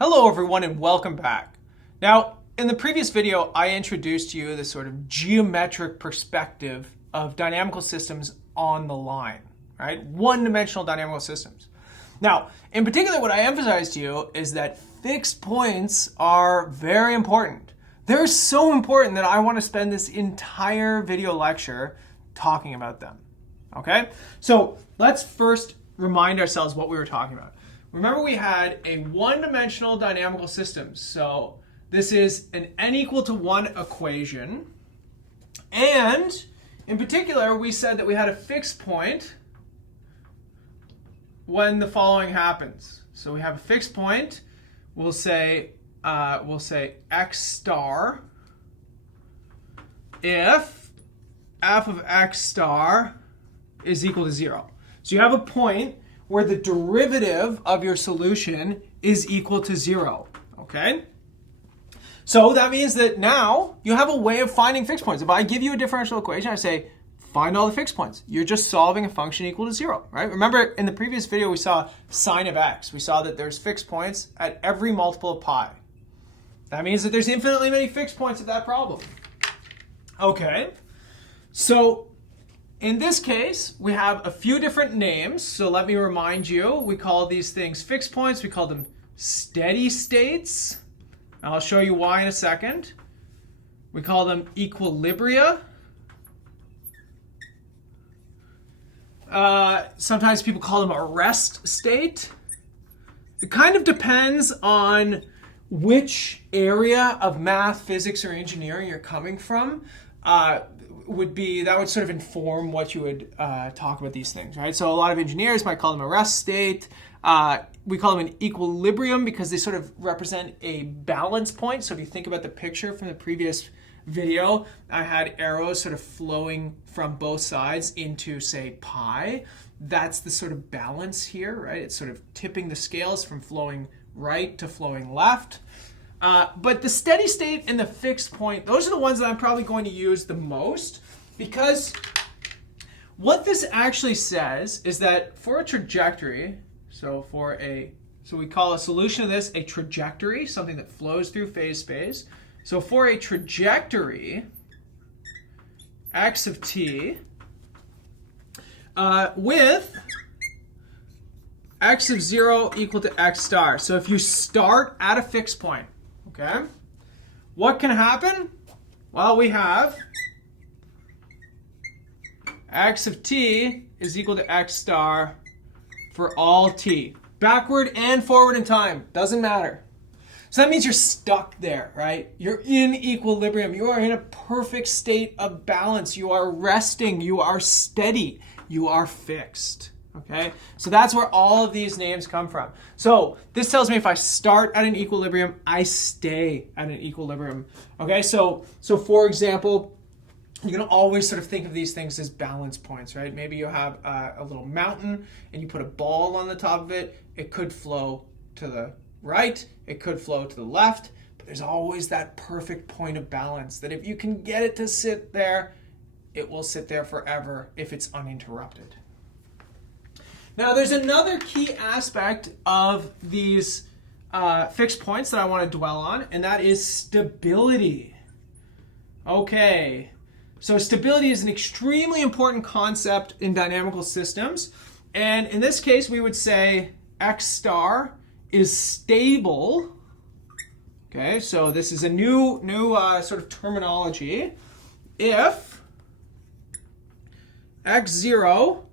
Hello everyone and welcome back. Now, in the previous video, I introduced you the sort of geometric perspective of dynamical systems on the line, right? One-dimensional dynamical systems. Now, in particular, what I emphasized to you is that fixed points are very important. They're so important that I want to spend this entire video lecture talking about them, okay? So let's first remind ourselves what we were talking about. Remember, we had a one-dimensional dynamical system. So this is an n equal to 1 equation. And in particular, we said that we had a fixed point when the following happens. So we have a fixed point. We'll say x star if f of x star is equal to 0. So you have a point where the derivative of your solution is equal to 0, okay? So that means that now you have a way of finding fixed points. If I give you a differential equation, I say, find all the fixed points. You're just solving a function equal to 0, right? Remember, in the previous video, we saw sine of x. We saw that there's fixed points at every multiple of pi. That means that there's infinitely many fixed points at that problem. Okay, so in this case, we have a few different names. So let me remind you, we call these things fixed points. We call them steady states. I'll show you why in a second. We call them equilibria. Sometimes people call them a rest state. It kind of depends on which area of math, physics, or engineering you're coming from. That would sort of inform what you would talk about these things, right? So a lot of engineers might call them a rest state. We call them an equilibrium because they sort of represent a balance point. So if you think about the picture from the previous video, I had arrows sort of flowing from both sides into, say, pi. That's the sort of balance here, right? It's sort of tipping the scales from flowing right to flowing left. But the steady state and the fixed point, those are the ones that I'm probably going to use the most, because what this actually says is that for a trajectory, so we call a solution of this a trajectory, something that flows through phase space. So for a trajectory, x of t, with x of 0 equal to x star. So if you start at a fixed point, okay, what can happen? Well, we have x of t is equal to x star for all t. Backward and forward in time, doesn't matter. So that means you're stuck there, right? You're in equilibrium. You are in a perfect state of balance. You are resting. You are steady. You are fixed. Okay, so that's where all of these names come from. So this tells me if I start at an equilibrium, I stay at an equilibrium. Okay, so for example, you're going to always sort of think of these things as balance points, right? Maybe you have a little mountain and you put a ball on the top of it. It could flow to the right, it could flow to the left, but there's always that perfect point of balance that if you can get it to sit there, it will sit there forever if it's uninterrupted. Now, there's another key aspect of these fixed points that I want to dwell on, and that is stability. Okay, so stability is an extremely important concept in dynamical systems, and in this case, we would say x star is stable. Okay, so this is a new sort of terminology. If x0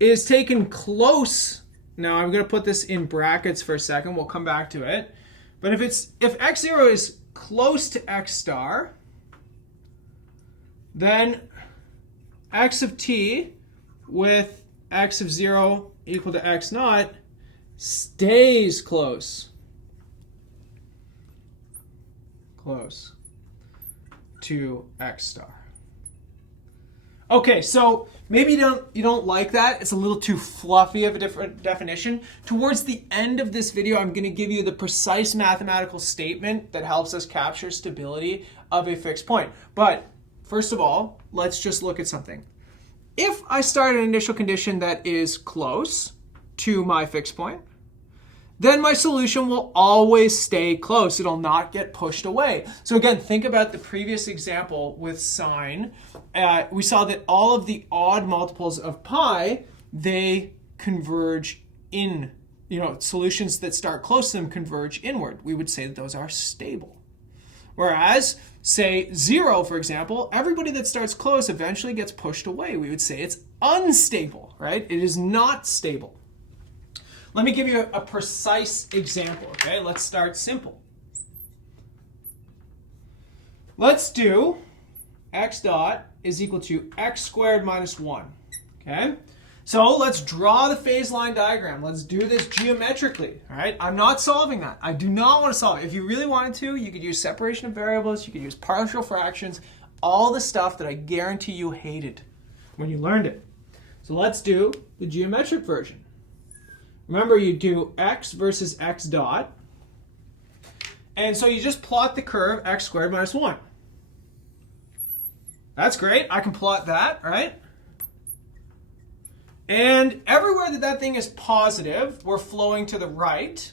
is taken close. Now I'm going to put this in brackets for a second. We'll come back to it. But if x0 is close to x star, then x of t with x of 0 equal to x naught stays close to x star. Okay, so maybe you don't like that. It's a little too fluffy of a different definition. Towards the end of this video, I'm going to give you the precise mathematical statement that helps us capture stability of a fixed point. But first of all, let's just look at something. If I start an initial condition that is close to my fixed point, then my solution will always stay close. It'll not get pushed away. So again, think about the previous example with sine. We saw that all of the odd multiples of pi, they converge in, solutions that start close to them converge inward. We would say that those are stable. Whereas, say 0, for example, everybody that starts close eventually gets pushed away. We would say it's unstable, right? It is not stable. Let me give you a precise example, okay? Let's start simple. Let's do x dot is equal to x squared minus 1, okay? So let's draw the phase line diagram. Let's do this geometrically, all right? I'm not solving that. I do not want to solve it. If you really wanted to, you could use separation of variables, you could use partial fractions, all the stuff that I guarantee you hated when you learned it. So let's do the geometric version. Remember, you do x versus x dot. And so you just plot the curve x squared minus 1. That's great. I can plot that, right? And everywhere that thing is positive, we're flowing to the right.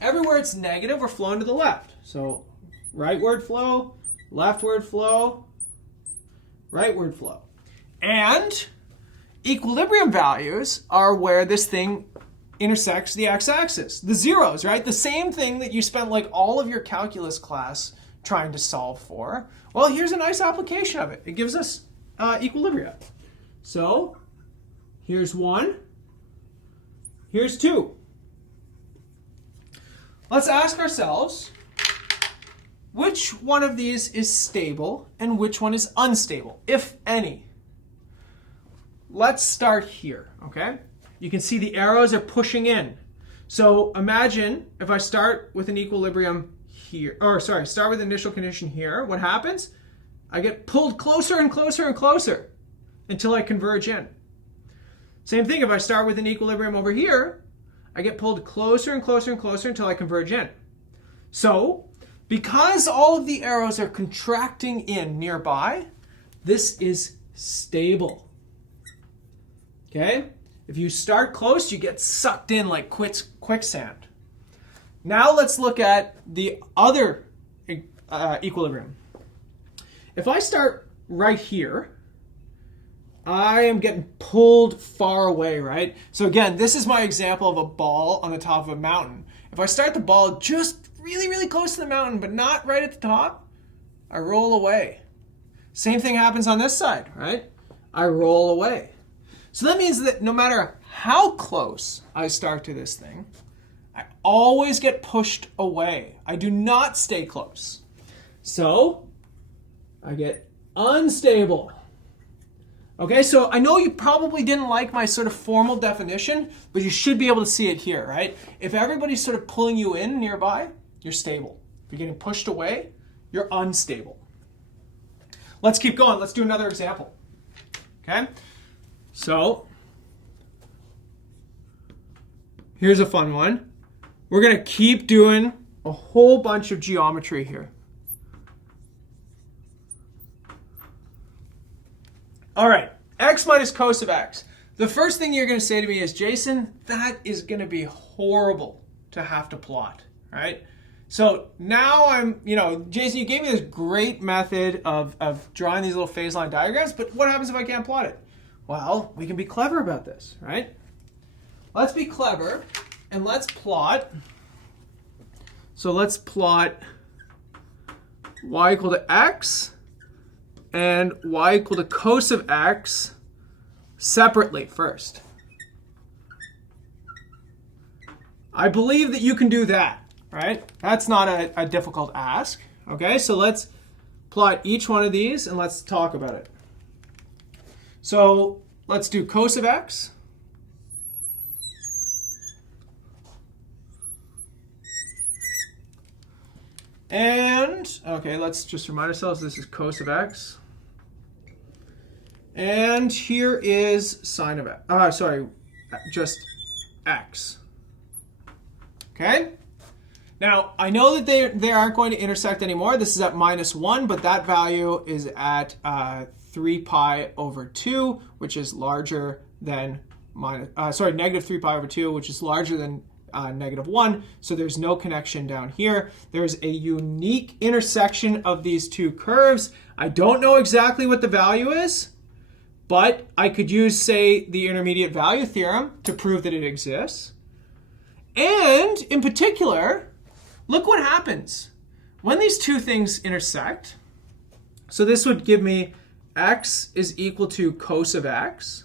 Everywhere it's negative, we're flowing to the left. So rightward flow, leftward flow, rightward flow. And equilibrium values are where this thing intersects the x-axis, the zeros, right? The same thing that you spent like all of your calculus class trying to solve for. Well, here's a nice application of it. It gives us equilibria. So here's 1, here's 2. Let's ask ourselves, which one of these is stable and which one is unstable, if any? Let's start here, okay? You can see the arrows are pushing in. So imagine if I start with an equilibrium here, start with an initial condition here, what happens? I get pulled closer and closer and closer until I converge in. Same thing, if I start with an equilibrium over here, I get pulled closer and closer and closer until I converge in. So, because all of the arrows are contracting in nearby, this is stable. Okay? If you start close, you get sucked in like quicksand. Now let's look at the other equilibrium. If I start right here, I am getting pulled far away, right? So again, this is my example of a ball on the top of a mountain. If I start the ball just really, really close to the mountain, but not right at the top, I roll away. Same thing happens on this side, right? I roll away. So that means that no matter how close I start to this thing, I always get pushed away. I do not stay close. So I get unstable. Okay, so I know you probably didn't like my sort of formal definition, but you should be able to see it here, right? If everybody's sort of pulling you in nearby, you're stable. If you're getting pushed away, you're unstable. Let's keep going. Let's do another example. Okay? So, here's a fun one. We're going to keep doing a whole bunch of geometry here. All right, x minus cos of x. The first thing you're going to say to me is, Jason, that is going to be horrible to have to plot, right? So now Jason, you gave me this great method of drawing these little phase line diagrams, but what happens if I can't plot it? Well, we can be clever about this, right? Let's be clever and let's plot. So let's plot y equal to x and y equal to cos of x separately first. I believe that you can do that, right? That's not a difficult ask. Okay, so let's plot each one of these and let's talk about it. So let's do cos of x. And, okay, let's just remind ourselves this is cos of x. And here is sine of x. Just x. Okay? Now, I know that they aren't going to intersect anymore. This is at -1, but that value is at 3 pi over 2, which is larger than negative 3 pi over 2, which is larger than -1, so there's no connection down here. There's a unique intersection of these two curves. I don't know exactly what the value is, but I could use, say, the intermediate value theorem to prove that it exists. And in particular, look what happens when these two things intersect. So this would give me x is equal to cos of x.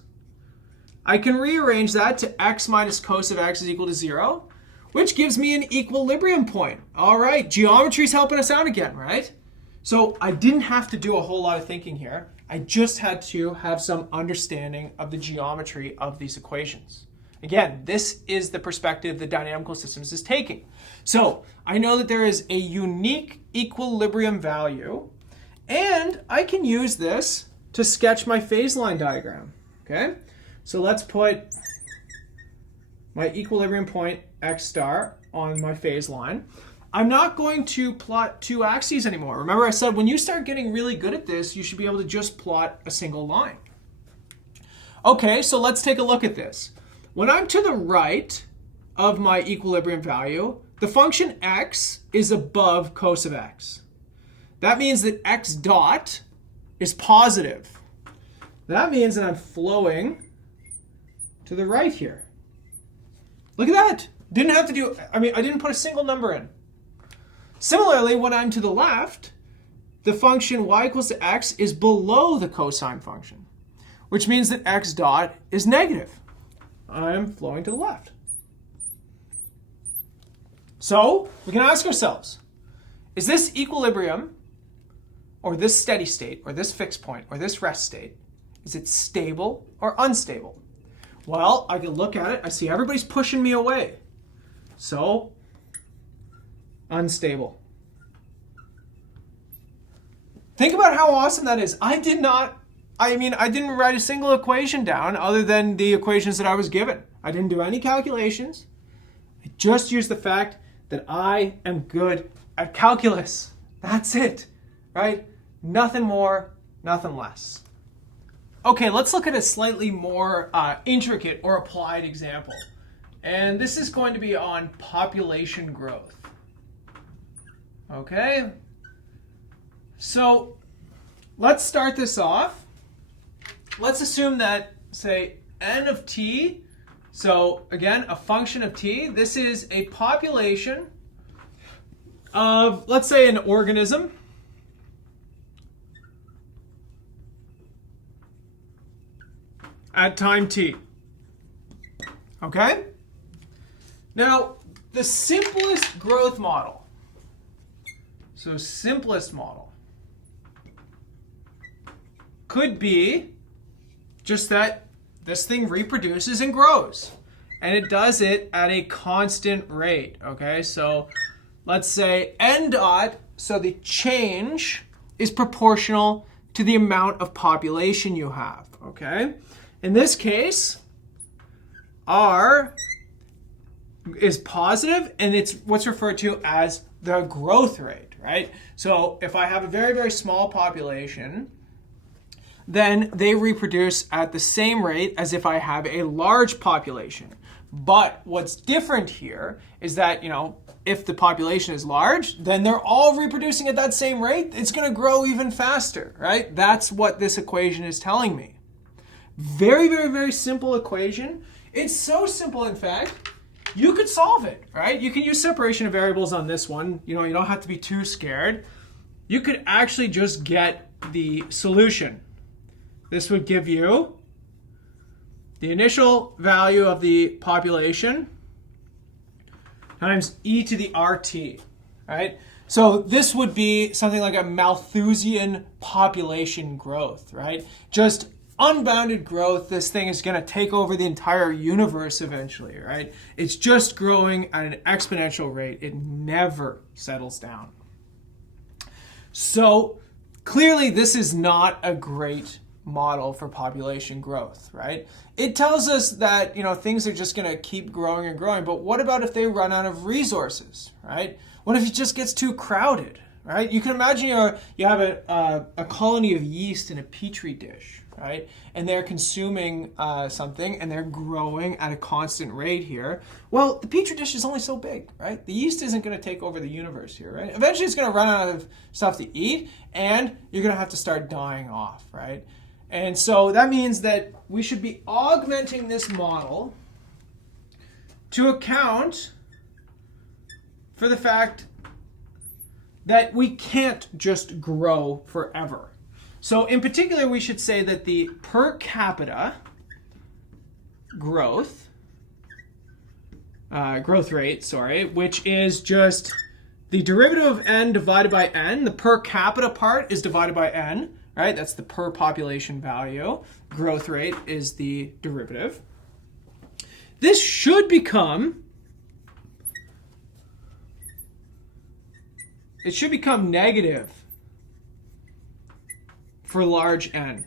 I can rearrange that to x minus cos of x is equal to 0, which gives me an equilibrium point. All right, geometry's helping us out again, right? So I didn't have to do a whole lot of thinking here. I just had to have some understanding of the geometry of these equations. Again, this is the perspective that dynamical systems is taking. So I know that there is a unique equilibrium value, and I can use this to sketch my phase line diagram. Okay, so let's put my equilibrium point x star on my phase line. I'm not going to plot two axes anymore. Remember I said when you start getting really good at this, you should be able to just plot a single line. Okay, so let's take a look at this. When I'm to the right of my equilibrium value, the function x is above cos of x. That means that x dot is positive. That means that I'm flowing to the right here. Look at that. Didn't have to do, I didn't put a single number in. Similarly, when I'm to the left, the function y equals to x is below the cosine function, which means that x dot is negative. I'm flowing to the left. So we can ask ourselves, is this equilibrium, or this steady state, or this fixed point, or this rest state, is it stable or unstable? Well, I can look at it. I see everybody's pushing me away. So, unstable. Think about how awesome that is. I didn't write a single equation down other than the equations that I was given. I didn't do any calculations. I just used the fact that I am good at calculus. That's it, right? Nothing more, nothing less. Okay, let's look at a slightly more intricate or applied example. And this is going to be on population growth. Okay, so let's start this off. Let's assume that, say, n of t, so again, a function of t, this is a population of, let's say, an organism. At time t. Okay? Now, the simplest growth model, so simplest model, could be just that this thing reproduces and grows. And it does it at a constant rate. Okay? So let's say n dot, so the change is proportional to the amount of population you have. Okay? In this case, R is positive, and it's what's referred to as the growth rate, right? So if I have a very, very small population, then they reproduce at the same rate as if I have a large population. But what's different here is that, if the population is large, then they're all reproducing at that same rate. It's going to grow even faster, right? That's what this equation is telling me. Very, very, very simple equation. It's so simple, in fact, you could solve it, right? You can use separation of variables on this one. You don't have to be too scared. You could actually just get the solution. This would give you the initial value of the population times e to the RT, right? So this would be something like a Malthusian population growth, right? Just unbounded growth. This thing is going to take over the entire universe eventually, right? It's just growing at an exponential rate. It never settles down. So clearly this is not a great model for population growth, right? It tells us that, things are just going to keep growing and growing, but what about if they run out of resources, right? What if it just gets too crowded, right? You can imagine you have a colony of yeast in a petri dish, right? And they're consuming something and they're growing at a constant rate here. Well, the petri dish is only so big, right? The yeast isn't going to take over the universe here, right? Eventually it's going to run out of stuff to eat and you're going to have to start dying off, right? And so that means that we should be augmenting this model to account for the fact that we can't just grow forever. So in particular, we should say that the per capita growth rate, which is just the derivative of n divided by n. The per capita part is divided by n, right? That's the per population value. Growth rate is the derivative. This should become, it should become negative for large n,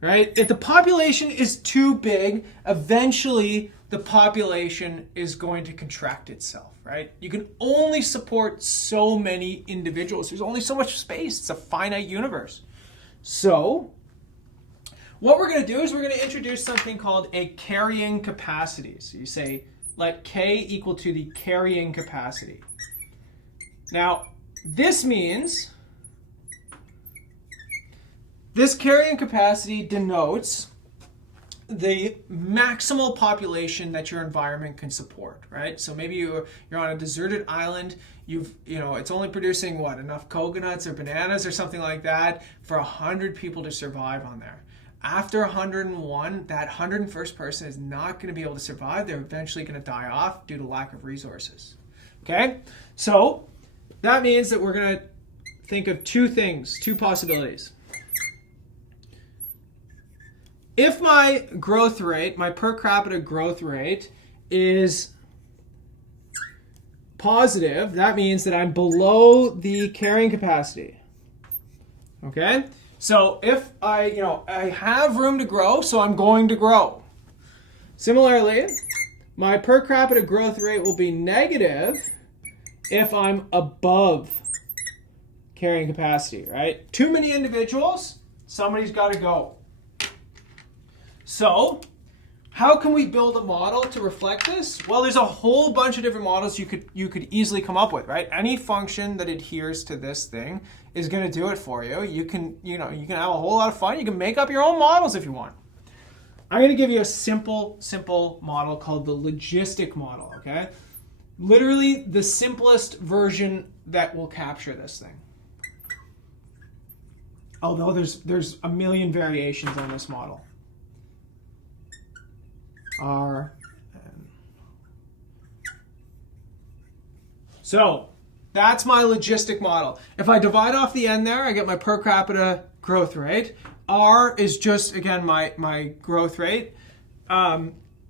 right? If the population is too big, eventually the population is going to contract itself, right? You can only support so many individuals. There's only so much space. It's a finite universe. So what we're going to do is we're going to introduce something called a carrying capacity. So you say, let K equal to the carrying capacity. Now, this means this carrying capacity denotes the maximal population that your environment can support, right? So maybe you're on a deserted island. It's only producing what, enough coconuts or bananas or something like that for 100 people to survive on there. After 101, that 101st person is not going to be able to survive. They're eventually going to die off due to lack of resources. Okay, so that means that we're going to think of two possibilities. If my growth rate, my per capita growth rate is positive, that means that I'm below the carrying capacity. Okay? So if I have room to grow, so I'm going to grow. Similarly, my per capita growth rate will be negative if I'm above carrying capacity, right? Too many individuals, somebody's got to go. So how can we build a model to reflect this? Well, there's a whole bunch of different models you could easily come up with, right? Any function that adheres to this thing is going to do it for you. You can have a whole lot of fun. You can make up your own models if you want. I'm going to give you a simple model called the logistic model, okay? Literally the simplest version that will capture this thing. Although there's a million variations on this model. So that's my logistic model. If I divide off the n there, I get my per capita growth rate. R is just, again, my growth rate.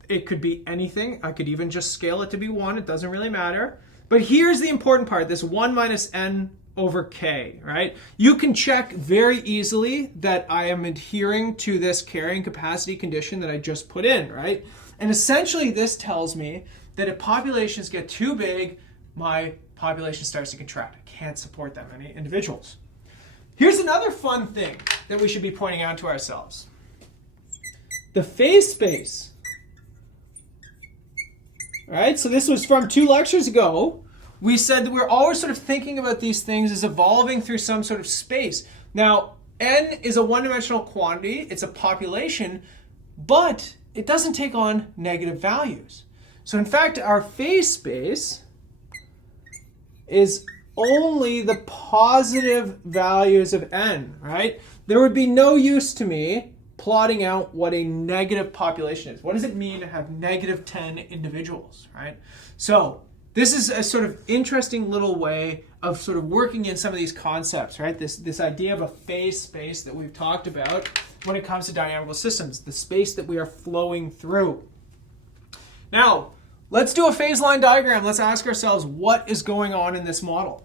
It could be anything. I could even just scale it to be 1. It doesn't really matter. But here's the important part, this 1 minus n over k, right? You can check very easily that I am adhering to this carrying capacity condition that I just put in, right? And essentially this tells me that if populations get too big, my population starts to contract. I can't support that many individuals. Here's another fun thing that we should be pointing out to ourselves. The phase space. All right, so this was from 2 lectures ago. We said that we're always sort of thinking about these things as evolving through some sort of space. Now, n is a one-dimensional quantity. It's a population, but it doesn't take on negative values. So in fact, our phase space is only the positive values of n, right? There would be no use to me plotting out what a negative population is. What does it mean to have negative 10 individuals, right? So this is a sort of interesting little way of sort of working in some of these concepts, right? This idea of a phase space that we've talked about when it comes to dynamical systems, the space that we are flowing through. Now, let's do a phase line diagram. Let's ask ourselves, what is going on in this model?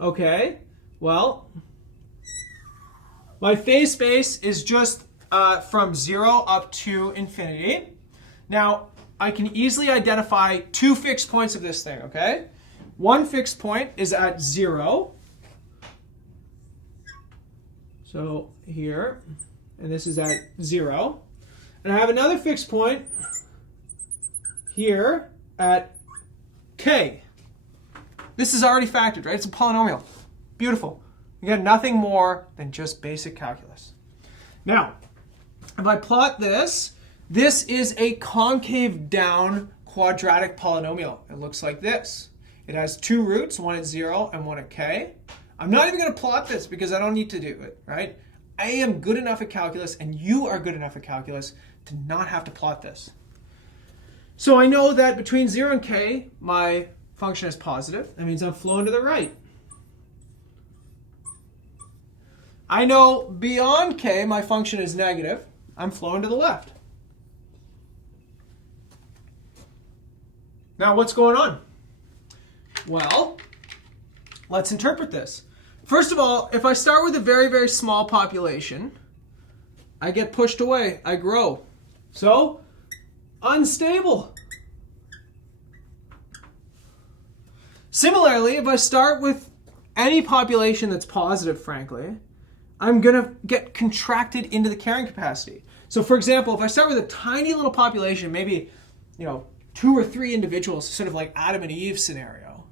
Okay, well, my phase space is just from 0 up to infinity. Now, I can easily identify 2 fixed points of this thing, okay? one fixed point is at 0. So here, and this is at 0. And I have another fixed point here at k. This is already factored, right? It's a polynomial. Beautiful. Again, nothing more than just basic calculus. Now, if I plot this, this is a concave down quadratic polynomial. It looks like this. It has two roots, one at 0 and one at k. I'm not even going to plot this because I don't need to do it, right? I am good enough at calculus, and you are good enough at calculus to not have to plot this. So I know that between 0 and k, my function is positive. That means I'm flowing to the right. I know beyond k, my function is negative. I'm flowing to the left. Now, what's going on? Well, let's interpret this. First of all, if I start with a very, very small population, I get pushed away. I grow. So, unstable. Similarly, if I start with any population that's positive, frankly, I'm going to get contracted into the carrying capacity. So, for example, if I start with a tiny little population, maybe, 2 or 3 individuals, sort of like Adam and Eve scenario,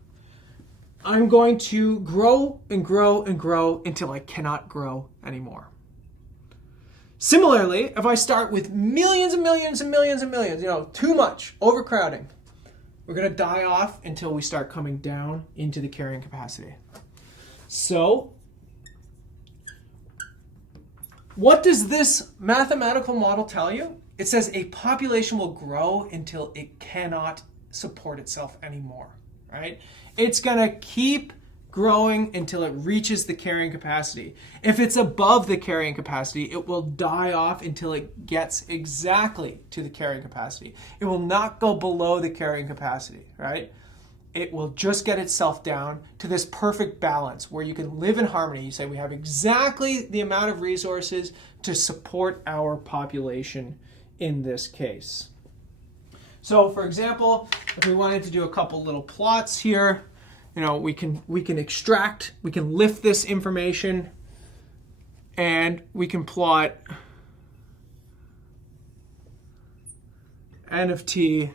I'm going to grow and grow and grow until I cannot grow anymore. Similarly, if I start with millions and millions and millions and millions, too much, overcrowding, we're going to die off until we start coming down into the carrying capacity. So, what does this mathematical model tell you? It says a population will grow until it cannot support itself anymore, right? It's going to keep growing until it reaches the carrying capacity. If it's above the carrying capacity, it will die off until it gets exactly to the carrying capacity. It will not go below the carrying capacity, right? It will just get itself down to this perfect balance where you can live in harmony. You say we have exactly the amount of resources to support our population in this case. So, for example, if we wanted to do a couple little plots here, we can extract, we can lift this information, and we can plot n of t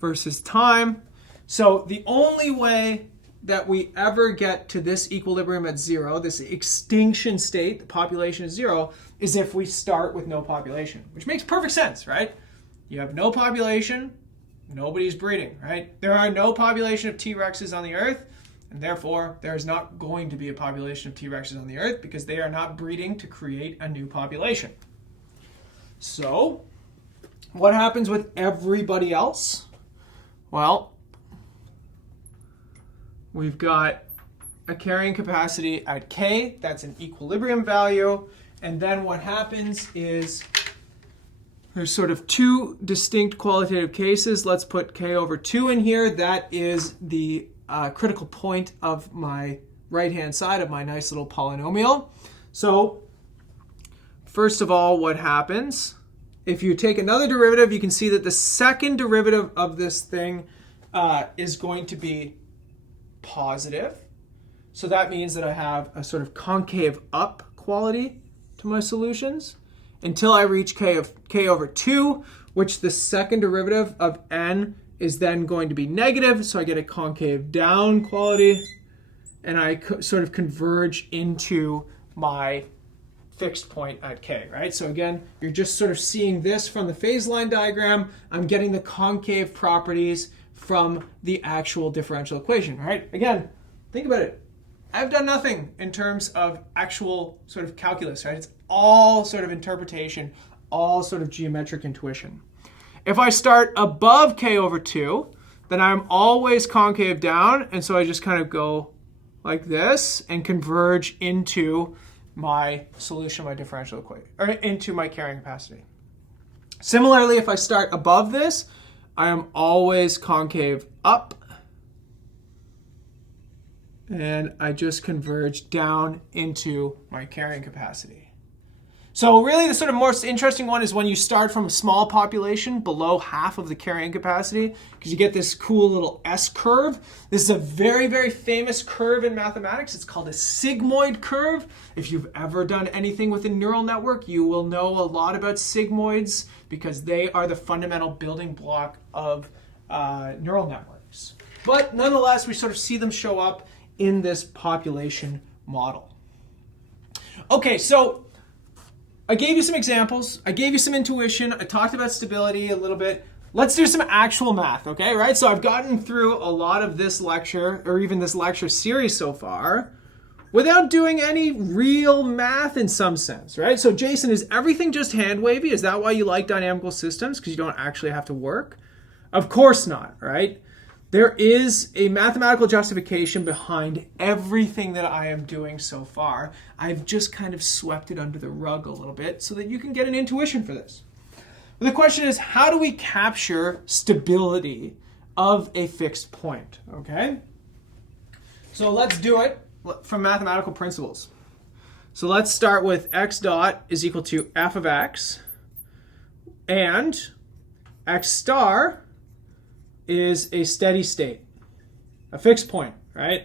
versus time. So the only way that we ever get to this equilibrium at 0, this extinction state, the population is 0, is if we start with no population, which makes perfect sense, right? You have no population, nobody's breeding, right? There are no population of T-Rexes on the Earth, and therefore there is not going to be a population of T-Rexes on the Earth because they are not breeding to create a new population. So, what happens with everybody else? Well, we've got a carrying capacity at k, that's an equilibrium value, and then what happens is there's sort of two distinct qualitative cases. Let's put k over 2 in here. That is the critical point of my right-hand side of my nice little polynomial. So first of all, what happens? If you take another derivative, you can see that the second derivative of this thing is going to be positive. So that means that I have a sort of concave up quality to my solutions until I reach k over 2, which the second derivative of n is then going to be negative. So I get a concave down quality, and I sort of converge into my fixed point at k, right? So again, you're just sort of seeing this from the phase line diagram. I'm getting the concave properties from the actual differential equation, right? Again, think about it. I've done nothing in terms of actual sort of calculus, right? It's all sort of interpretation, all sort of geometric intuition. If I start above k over 2, then I'm always concave down, and so I just kind of go like this and converge into my solution of my differential equation, or into my carrying capacity. Similarly, if I start above this, I am always concave up, and I just converge down into my carrying capacity. So really the sort of most interesting one is when you start from a small population below half of the carrying capacity, because you get this cool little S curve. This is a very, very famous curve in mathematics. It's called a sigmoid curve. If you've ever done anything with a neural network, you will know a lot about sigmoids because they are the fundamental building block of neural networks. But nonetheless, we sort of see them show up in this population model. Okay, so I gave you some examples. I gave you some intuition. I talked about stability a little bit. Let's do some actual math, okay, right? So I've gotten through a lot of this lecture, or even this lecture series so far, without doing any real math in some sense, right? So Jason, is everything just hand wavy? Is that why you like dynamical systems? Because you don't actually have to work? Of course not, right? There is a mathematical justification behind everything that I am doing so far. I've just kind of swept it under the rug a little bit so that you can get an intuition for this. But the question is, how do we capture stability of a fixed point, okay? So let's do it from mathematical principles. So let's start with x dot is equal to f of x, and x star is a steady state, a fixed point, right?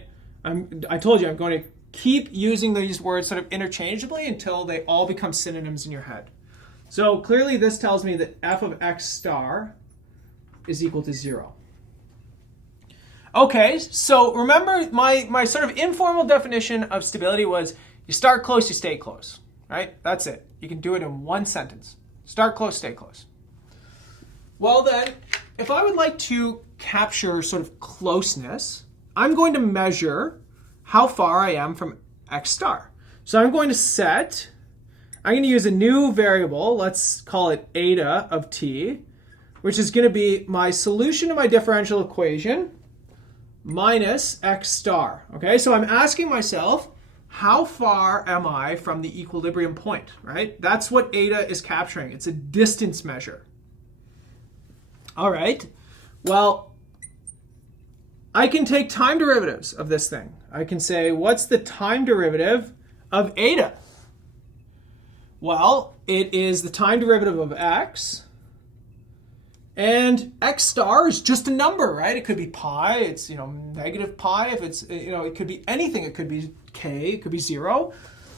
I told you I'm going to keep using these words sort of interchangeably until they all become synonyms in your head. So clearly this tells me that f of x star is equal to 0. Okay, so remember my sort of informal definition of stability was you start close, you stay close, right? That's it. You can do it in one sentence. Start close, stay close. Well then, if I would like to capture sort of closeness, I'm going to measure how far I am from x star. So I'm going to use a new variable, let's call it eta of t, which is going to be my solution to my differential equation minus x star. Okay, so I'm asking myself, how far am I from the equilibrium point, right? That's what eta is capturing. It's a distance measure. All right, well, I can take time derivatives of this thing. I can say, what's the time derivative of eta? Well, it is the time derivative of x, and x star is just a number, right? It could be pi, it's, negative pi, if it's, it could be anything. It could be k, it could be 0,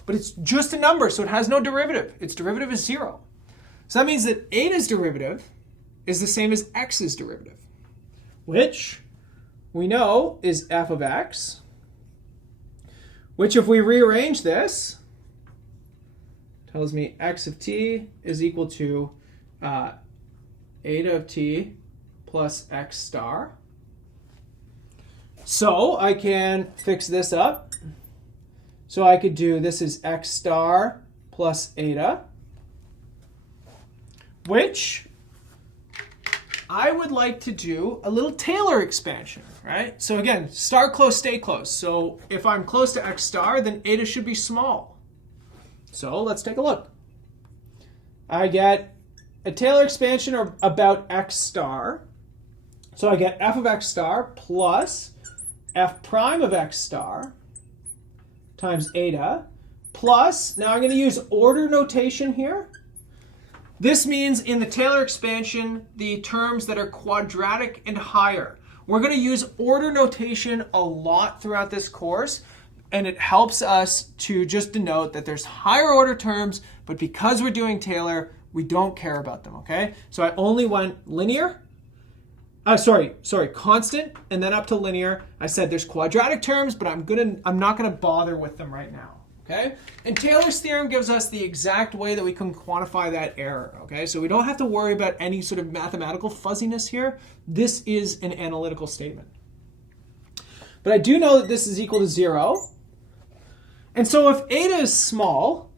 but it's just a number, so it has no derivative. Its derivative is 0. So that means that eta's derivative is the same as x's derivative, which we know is f of x, which if we rearrange this, tells me x of t is equal to eta of t plus x star. So I can fix this up. So I could do, this is x star plus eta, which I would like to do a little Taylor expansion, right? So again, start close, stay close. So if I'm close to x star, then eta should be small. So let's take a look. I get a Taylor expansion about x star. So I get f of x star plus f prime of x star times eta plus, now I'm going to use order notation here. This means in the Taylor expansion, the terms that are quadratic and higher. We're going to use order notation a lot throughout this course, and it helps us to just denote that there's higher order terms, but because we're doing Taylor, we don't care about them, okay? So I only went linear, constant, and then up to linear. I said there's quadratic terms, but I'm not gonna bother with them right now. Okay? And Taylor's theorem gives us the exact way that we can quantify that error. Okay? So we don't have to worry about any sort of mathematical fuzziness here. This is an analytical statement. But I do know that this is equal to 0. And so if eta is small,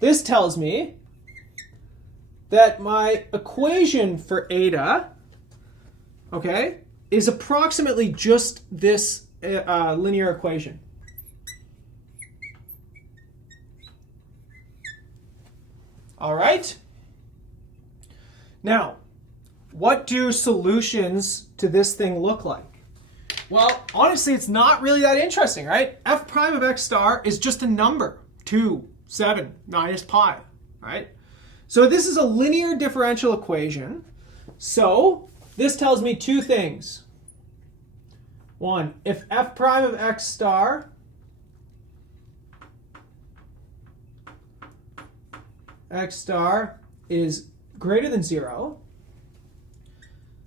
this tells me that my equation for eta, okay, is approximately just this linear equation. All right. Now, what do solutions to this thing look like? Well, honestly, it's not really that interesting, right? F prime of x star is just a number, 2, 7 minus pi, right? So this is a linear differential equation. So this tells me two things. One, if f prime of x star is greater than 0,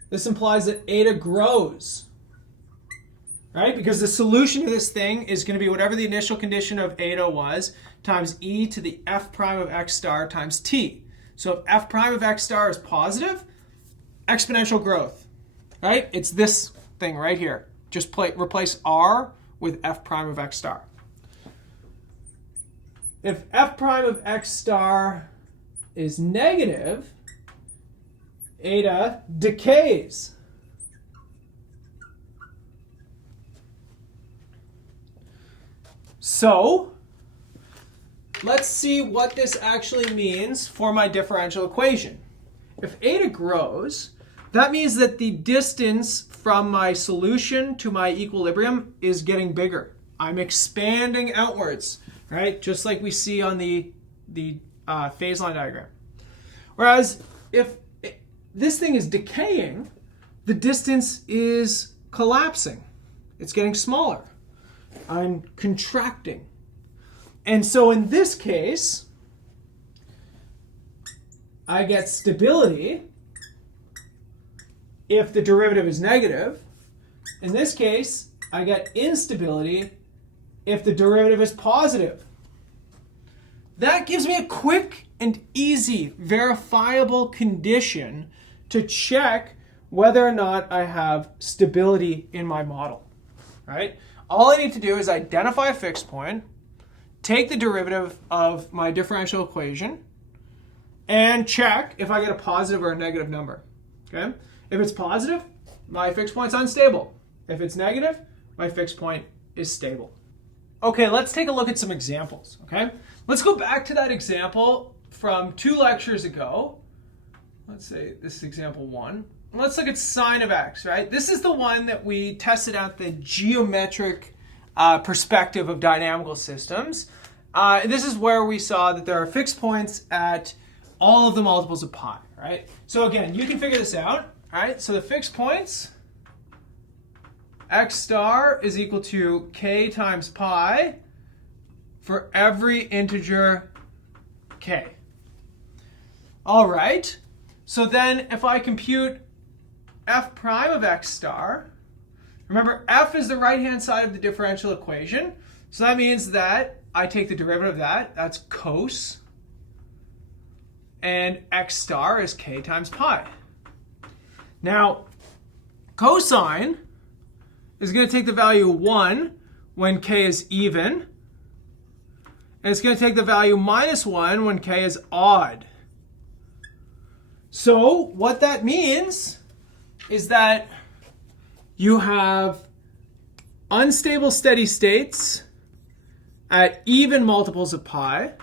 this implies that eta grows, right? Because the solution to this thing is going to be whatever the initial condition of eta was times e to the f prime of x star times t. So if f prime of x star is positive, exponential growth, right? It's this thing right here. Just replace r with f prime of x star. If f prime of x star is negative, eta decays. So let's see what this actually means for my differential equation. If eta grows, that means that the distance from my solution to my equilibrium is getting bigger. I'm expanding outwards, right? Just like we see on the phase line diagram. Whereas if this thing is decaying, the distance is collapsing. It's getting smaller. I'm contracting. And so in this case, I get stability if the derivative is negative. In this case, I get instability if the derivative is positive. That gives me a quick and easy verifiable condition to check whether or not I have stability in my model, right? All I need to do is identify a fixed point, take the derivative of my differential equation, and check if I get a positive or a negative number, okay? If it's positive, my fixed point's unstable. If it's negative, my fixed point is stable. Okay, let's take a look at some examples, okay? Let's go back to that example from 2 lectures ago. Let's say this is example 1. Let's look at sine of x, right? This is the one that we tested out the geometric perspective of dynamical systems. This is where we saw that there are fixed points at all of the multiples of pi, right? So again, you can figure this out, right? So the fixed points, x star is equal to k times pi for every integer k. All right. So then if I compute f prime of x star, remember f is the right-hand side of the differential equation. So that means that I take the derivative of that. That's cos. And x star is k times pi. Now, cosine is going to take the value 1 when k is even. And it's going to take the value minus 1 when k is odd. So what that means is that you have unstable steady states at even multiples of pi,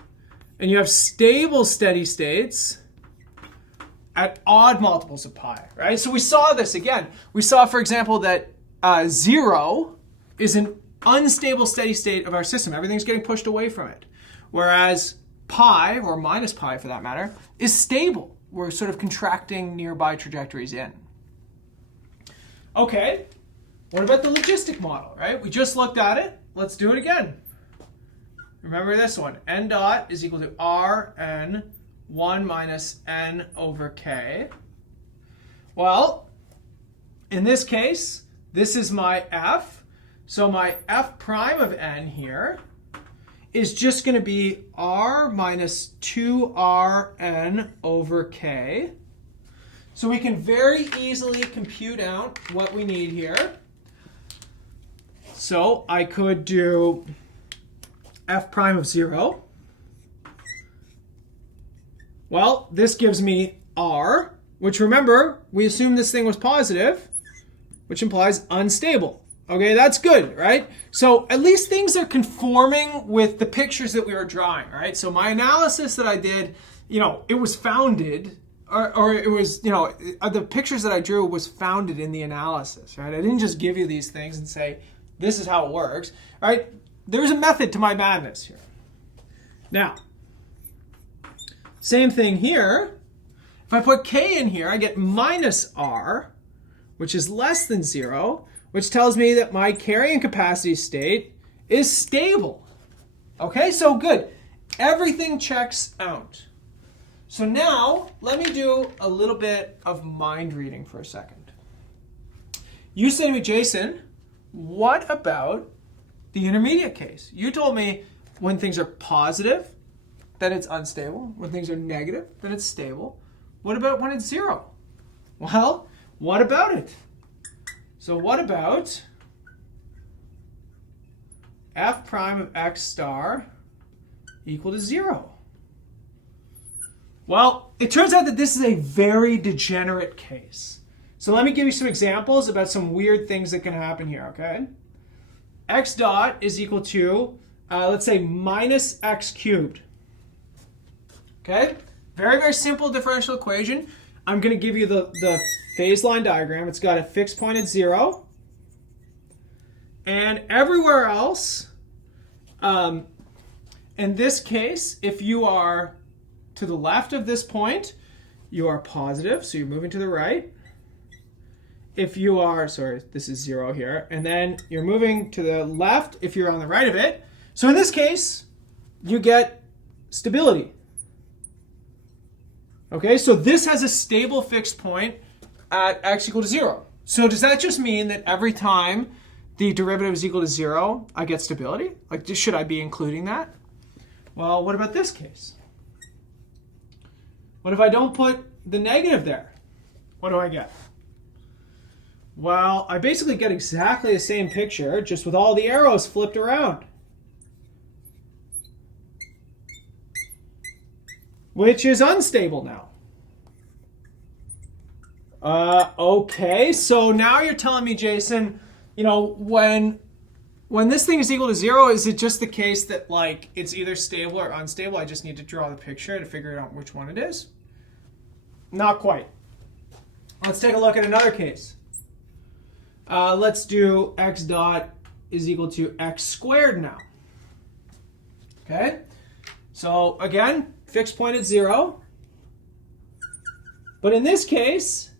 and you have stable steady states at odd multiples of pi, right? So we saw this again. We saw, for example, that 0 is an unstable steady state of our system. Everything's getting pushed away from it. Whereas pi, or minus pi for that matter, is stable. We're sort of contracting nearby trajectories in. Okay, what about the logistic model, right? We just looked at it. Let's do it again. Remember this one. N dot is equal to Rn 1 minus n over k. Well, in this case, this is my f. So my f prime of n here is just going to be r minus 2rn over k. So we can very easily compute out what we need here. So I could do f prime of 0. Well, this gives me r, which remember, we assumed this thing was positive, which implies unstable. Okay, that's good, right? So at least things are conforming with the pictures that we were drawing, right? So my analysis that I did, it was founded or it was, you know, the pictures that I drew was founded in the analysis, right? I didn't just give you these things and say, this is how it works, right? There's a method to my madness here. Now, same thing here. If I put k in here, I get minus r, which is less than 0, which tells me that my carrying capacity state is stable. Okay, so good. Everything checks out. So now, let me do a little bit of mind reading for a second. You say to me, Jason, what about the intermediate case? You told me when things are positive, then it's unstable. When things are negative, then it's stable. What about when it's 0? Well, what about it? So what about f prime of x star equal to 0? Well, it turns out that this is a very degenerate case. So let me give you some examples about some weird things that can happen here, okay? X dot is equal to, let's say, minus x cubed. Okay? Very, very simple differential equation. I'm going to give you the phase line diagram. It's got a fixed point at 0. And everywhere else, in this case, if you are to the left of this point, you are positive, so you're moving to the right. If you are, sorry, this is 0 here, and then you're moving to the left if you're on the right of it. So in this case, you get stability. Okay, so this has a stable fixed point at x equal to 0. So does that just mean that every time the derivative is equal to 0, I get stability? Like, should I be including that? Well, what about this case? What if I don't put the negative there? What do I get? Well, I basically get exactly the same picture, just with all the arrows flipped around. Which is unstable now. Okay, so now you're telling me, Jason, you know, when this thing is equal to 0, is it just the case that, like, it's either stable or unstable? I just need to draw the picture to figure out which one it is? Not quite. Let's take a look at another case. Let's do x dot is equal to x squared now. Okay? So, again, fixed point at 0. But in this case,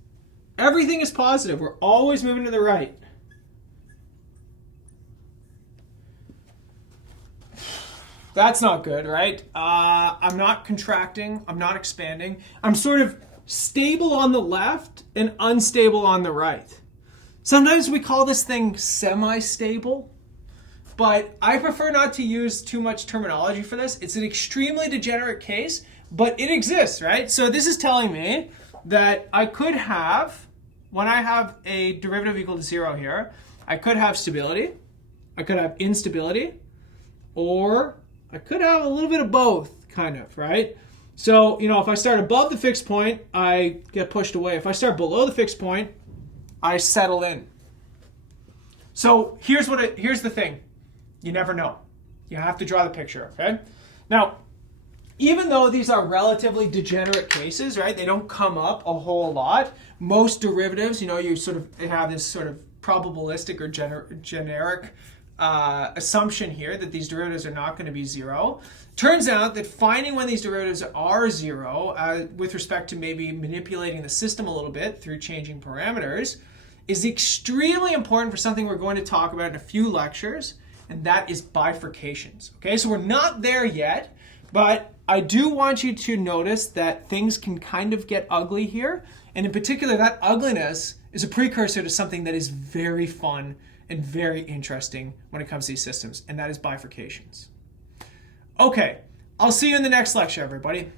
everything is positive. We're always moving to the right. That's not good, right? I'm not contracting. I'm not expanding. I'm sort of stable on the left and unstable on the right. Sometimes we call this thing semi-stable, but I prefer not to use too much terminology for this. It's an extremely degenerate case, but it exists, right? So this is telling me that I could have, when I have a derivative equal to 0 here, I could have stability, I could have instability, or I could have a little bit of both, kind of, right? So, you know, if I start above the fixed point, I get pushed away. If I start below the fixed point, I settle in. So here's the thing. You never know. You have to draw the picture, okay? Now, even though these are relatively degenerate cases, right? They don't come up a whole lot. Most derivatives, you know, you sort of have this sort of probabilistic or generic assumption here that these derivatives are not going to be 0. Turns out that finding when these derivatives are 0 with respect to maybe manipulating the system a little bit through changing parameters is extremely important for something we're going to talk about in a few lectures, and that is bifurcations. Okay, so we're not there yet, but I do want you to notice that things can kind of get ugly here, and in particular that ugliness is a precursor to something that is very fun and very interesting when it comes to these systems, and that is bifurcations. Okay, I'll see you in the next lecture, everybody.